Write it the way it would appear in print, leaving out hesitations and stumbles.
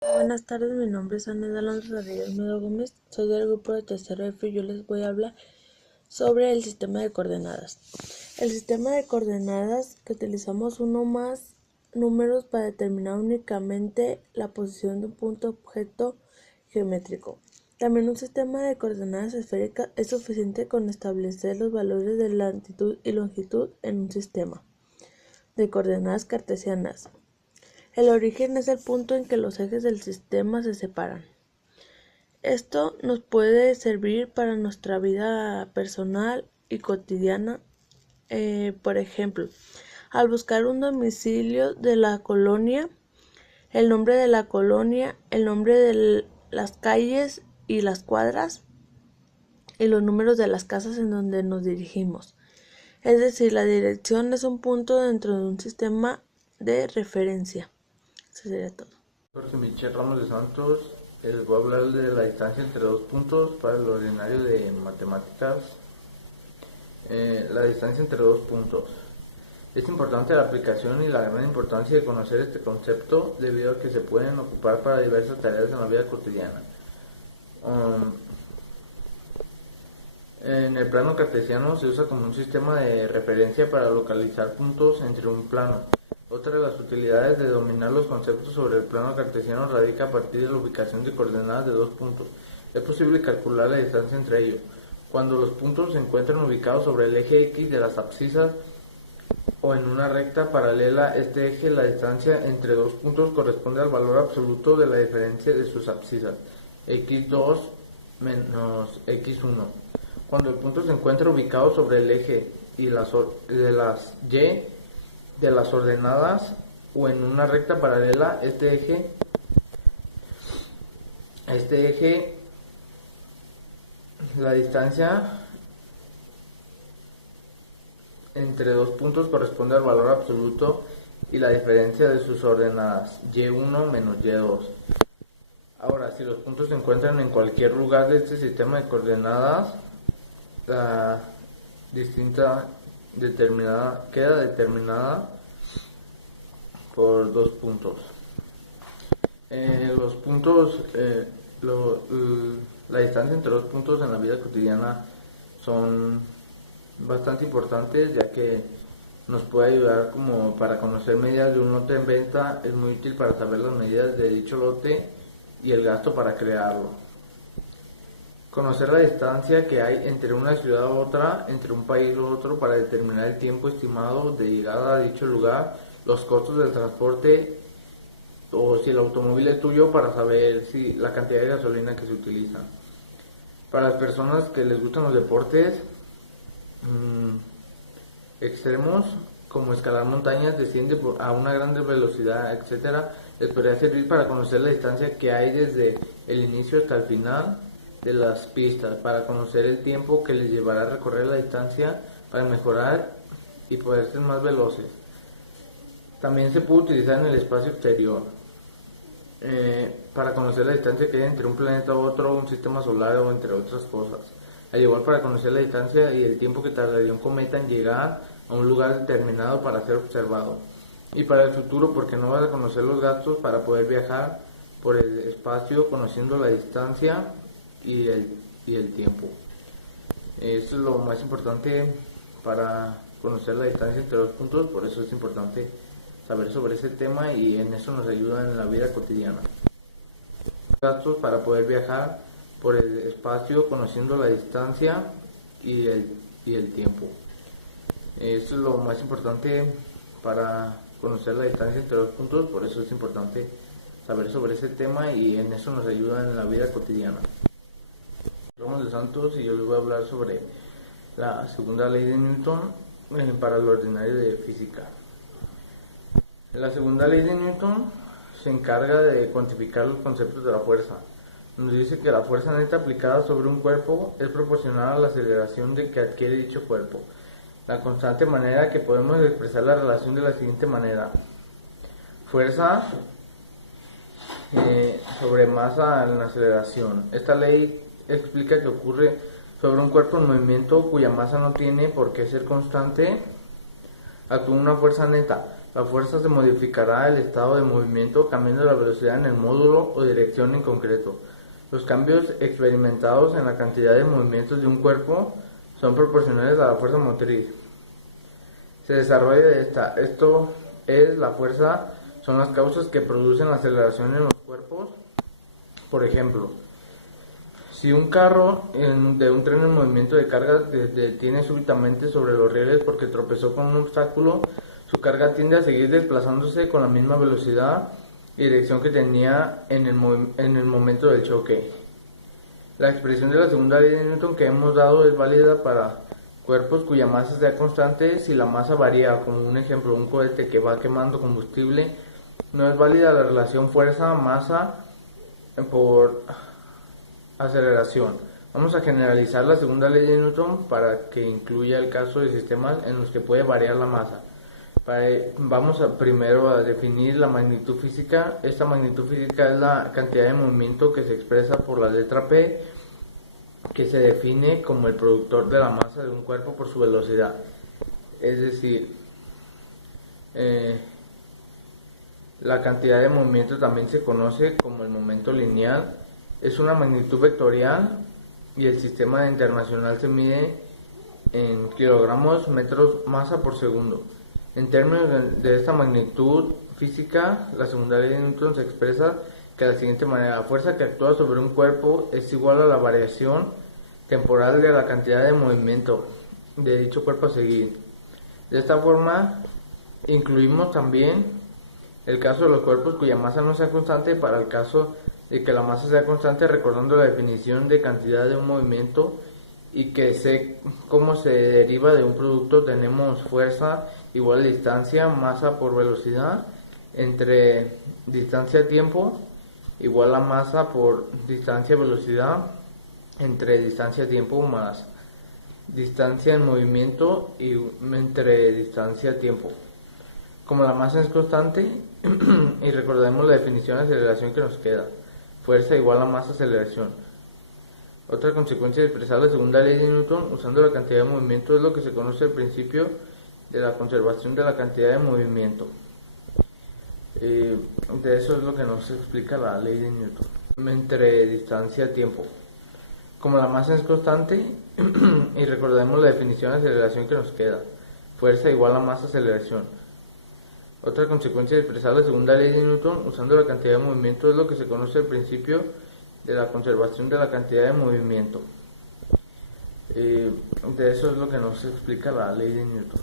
Buenas tardes, mi nombre es Ana Alonso Rodríguez Medo Gómez, soy del grupo de tercero F y yo les voy a hablar sobre el sistema de coordenadas. El sistema de coordenadas que utilizamos uno más números para determinar únicamente la posición de un punto objeto geométrico. También un sistema de coordenadas esféricas es suficiente con establecer los valores de latitud y longitud en un sistema de coordenadas cartesianas. El origen es el punto en que los ejes del sistema se separan. Esto nos puede servir para nuestra vida personal y cotidiana. Por ejemplo, al buscar un domicilio de la colonia, el nombre de la colonia, el nombre de las calles y las cuadras y los números de las casas en donde nos dirigimos. Es decir, la dirección es un punto dentro de un sistema de referencia. Eso sería todo. Jorge Michel Ramos de Santos, les voy a hablar de la distancia entre dos puntos para el ordinario de matemáticas. La distancia entre dos puntos. Es importante la aplicación y la gran importancia de conocer este concepto debido a que se pueden ocupar para diversas tareas en la vida cotidiana. En el plano cartesiano se usa como un sistema de referencia para localizar puntos entre un plano. Otra de las utilidades de dominar los conceptos sobre el plano cartesiano radica a partir de la ubicación de coordenadas de dos puntos. Es posible calcular la distancia entre ellos. Cuando los puntos se encuentran ubicados sobre el eje X de las abscisas o en una recta paralela a este eje, la distancia entre dos puntos corresponde al valor absoluto de la diferencia de sus abscisas, x2 menos x1. Cuando el punto se encuentra ubicado sobre el eje y de las y de las ordenadas o en una recta paralela a este eje, la distancia entre dos puntos corresponde al valor absoluto y la diferencia de sus ordenadas, y1 menos y2. Ahora, si los puntos se encuentran en cualquier lugar de este sistema de coordenadas, la distinta queda determinada por dos puntos. Los puntos, la distancia entre dos puntos en la vida cotidiana son bastante importantes, ya que nos puede ayudar como para conocer medidas de un lote en venta. Es muy útil para saber las medidas de dicho lote y el gasto para crearlo. Conocer la distancia que hay entre una ciudad u otra, entre un país u otro, para determinar el tiempo estimado de llegada a dicho lugar, los costos del transporte, o si el automóvil es tuyo, para saber si la cantidad de gasolina que se utiliza. Para las personas que les gustan los deportes extremos, como escalar montañas, desciende a una gran velocidad, etcétera, les podría servir para conocer la distancia que hay desde el inicio hasta el final de las pistas, para conocer el tiempo que les llevará a recorrer la distancia para mejorar y poder ser más veloces. También se puede utilizar en el espacio exterior, para conocer la distancia que hay entre un planeta u otro, un sistema solar o entre otras cosas. Al igual, para conocer la distancia y el tiempo que tardaría un cometa en llegar a un lugar determinado para ser observado. Y para el futuro, porque no vas a conocer los gastos para poder viajar por el espacio conociendo la distancia y el tiempo. Esto es lo más importante para conocer la distancia entre dos puntos, por eso es importante saber sobre ese tema y en eso nos ayuda en la vida cotidiana. Gastos para poder viajar por el espacio conociendo la distancia y el tiempo. Esto es lo más importante para conocer la distancia entre dos puntos, por eso es importante saber sobre ese tema y en eso nos ayuda en la vida cotidiana. Ramos de Santos y yo les voy a hablar sobre la segunda ley de Newton para el ordinario de física. La segunda ley de Newton se encarga de cuantificar los conceptos de la fuerza. Nos dice que la fuerza neta aplicada sobre un cuerpo es proporcional a la aceleración de que adquiere dicho cuerpo. La constante manera que podemos expresar la relación de la siguiente manera: fuerza sobre masa en la aceleración. Esta ley explica que ocurre sobre un cuerpo en movimiento cuya masa no tiene por qué ser constante, actúa una fuerza neta. La fuerza se modificará el estado de movimiento cambiando la velocidad en el módulo o dirección en concreto. Los cambios experimentados en la cantidad de movimientos de un cuerpo son proporcionales a la fuerza motriz. Se desarrolla de esta. Esto es la fuerza, son las causas que producen la aceleración en los cuerpos. Por ejemplo, si un carro de un tren en movimiento de carga se detiene súbitamente sobre los rieles porque tropezó con un obstáculo, su carga tiende a seguir desplazándose con la misma velocidad y dirección que tenía en el momento del choque. La expresión de la segunda ley de Newton que hemos dado es válida para cuerpos cuya masa sea constante si la masa varía, como un ejemplo, un cohete que va quemando combustible. No es válida la relación fuerza-masa por aceleración. Vamos a generalizar la segunda ley de Newton para que incluya el caso de sistemas en los que puede variar la masa. Vamos primero a definir la magnitud física. Esta magnitud física es la cantidad de movimiento que se expresa por la letra P, que se define como el productor de la masa de un cuerpo por su velocidad. Es decir, la cantidad de movimiento también se conoce como el momento lineal. Es una magnitud vectorial y el sistema internacional se mide en kilogramos metros masa por segundo. En términos de esta magnitud física, la segunda ley de Newton se expresa de la siguiente manera: la fuerza que actúa sobre un cuerpo es igual a la variación temporal de la cantidad de movimiento de dicho cuerpo a seguir. De esta forma, incluimos también el caso de los cuerpos cuya masa no sea constante. Para el caso de que la masa sea constante, recordando la definición de cantidad de un movimiento y que sé cómo se deriva de un producto, tenemos fuerza igual a distancia, masa por velocidad, entre distancia-tiempo igual a masa por distancia-velocidad, entre distancia-tiempo más distancia en movimiento y entre distancia-tiempo. Como la masa es constante, y recordemos la definición de aceleración que nos queda: fuerza igual a masa aceleración. Otra consecuencia de expresar la segunda ley de Newton usando la cantidad de movimiento es lo que se conoce el principio de la conservación de la cantidad de movimiento. De eso es lo que nos explica la ley de Newton. Entre distancia-tiempo. Como la masa es constante, y recordemos la definición de aceleración que nos queda: fuerza igual a masa aceleración. Otra consecuencia de expresar la segunda ley de Newton usando la cantidad de movimiento es lo que se conoce el principio de la conservación de la cantidad de movimiento. De eso es lo que nos explica la ley de Newton.